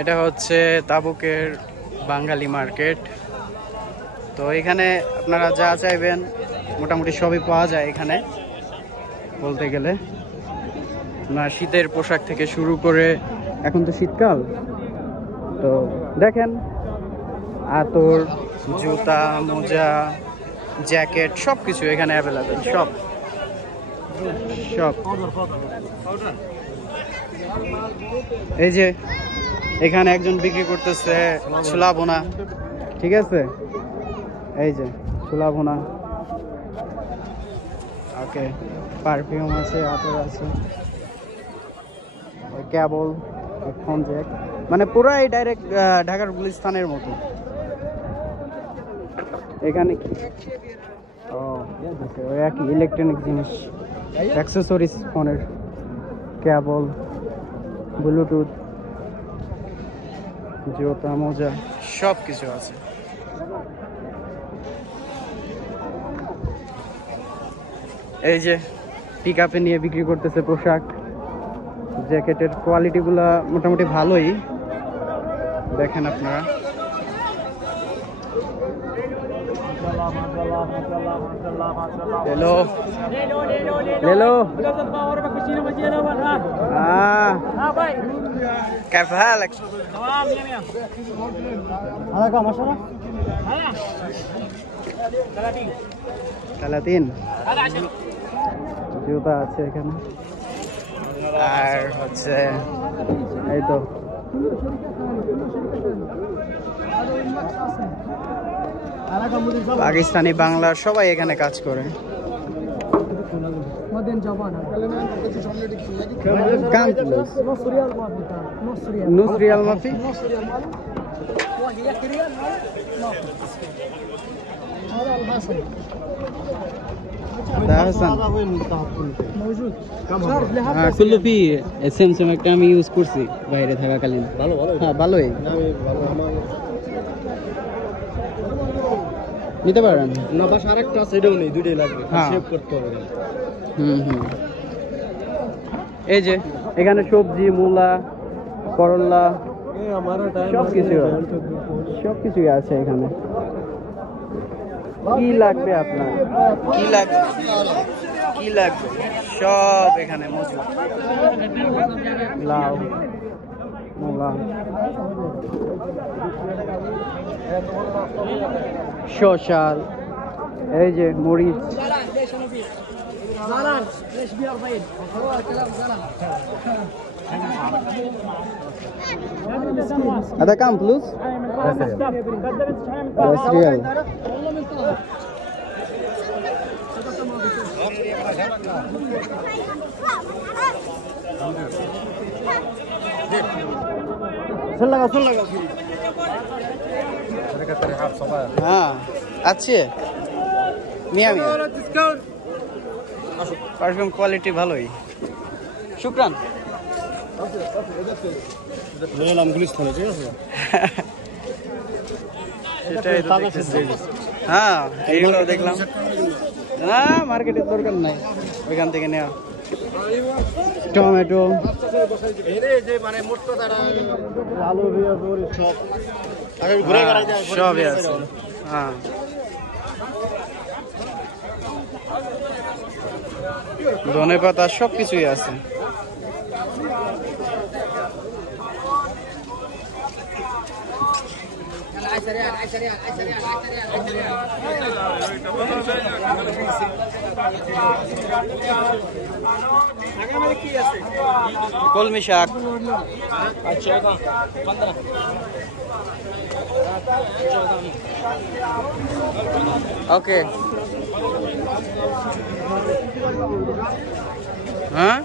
এটা হচ্ছে তাবুকের বাঙালি মার্কেট। তো এখানে আপনারা যা চাইবেন মোটামুটি সবই পাওয়া যায় এখানে বলতে গেলে। না শীতের পোশাক থেকে শুরু করে, এখন তো শীতকাল, তো দেখেন আতর, জুতা, মোজা, জ্যাকেট সব কিছু এখানে অ্যাভেলেবেল। সব সব এই যে এখানে একজন বিক্রি করতেছে ছোলা ভুনা, ঠিক আছে, এই যে ছোলা ভুনা। ওকে, পারফিউম আছে, আতর আছে, কেবল, ফোন জ্যাক, মানে পুরাই ডাইরেক্ট ঢাকার গুলিস্তানের মতো। এখানে ও ওই একই ইলেকট্রনিক জিনিস, অ্যাক্সেসরিজ, ফোনের কেবল, ব্লুটুথ, জুতা, মোজা সব কিছু আছে। এই যে পিক আপে নিয়ে বিক্রি করতেছে পোশাক। জ্যাকেটের কোয়ালিটিগুলা মোটামুটি ভালোই, দেখেন আপনারা। हेलो ले लो كيف حالك؟ هذا كم 30 জুতা আছে এখানে। আর হচ্ছে এই তো পাকিস্তানি, বাংলা সবাই এখানে কাজ করে। نص ريال ما في؟ ده حسن كله في سامسونग একটা আমি ইউজ করছি বাইরে থাকাকালীন। ভালো ভালো, হ্যাঁ ভালোই, নিতে পারেন না। বাস আরেকটা আছে, এটাও নেই, দুইটাই লাগবে, সেভ করতে হবে। এই যে এখানে সবজি, মূলা, করলা, সবকিছুই আছে এখানে। কি লাগবে আপনার, কি লাগবে, কি লাগবে সব এখানে মজুদ। লাউ, মূলা, শসা, এই যে মরিচ, هذا كم فلوس؟ 10 ريال. सुन लगा हाँ अच्छी है, मियाँ পারফিউম কোয়ালিটি ভালোই। শুকরান। হ্যাঁ এইগুলো দেখলাম না, মার্কেটের দরকার নাই, ওইখান থেকে নেওয়া। টমেটো, সবই আছে, হ্যাঁ। ধনে পাতা সব কিছুই আছে। কলমি শাক, ওকে, হ্যাঁ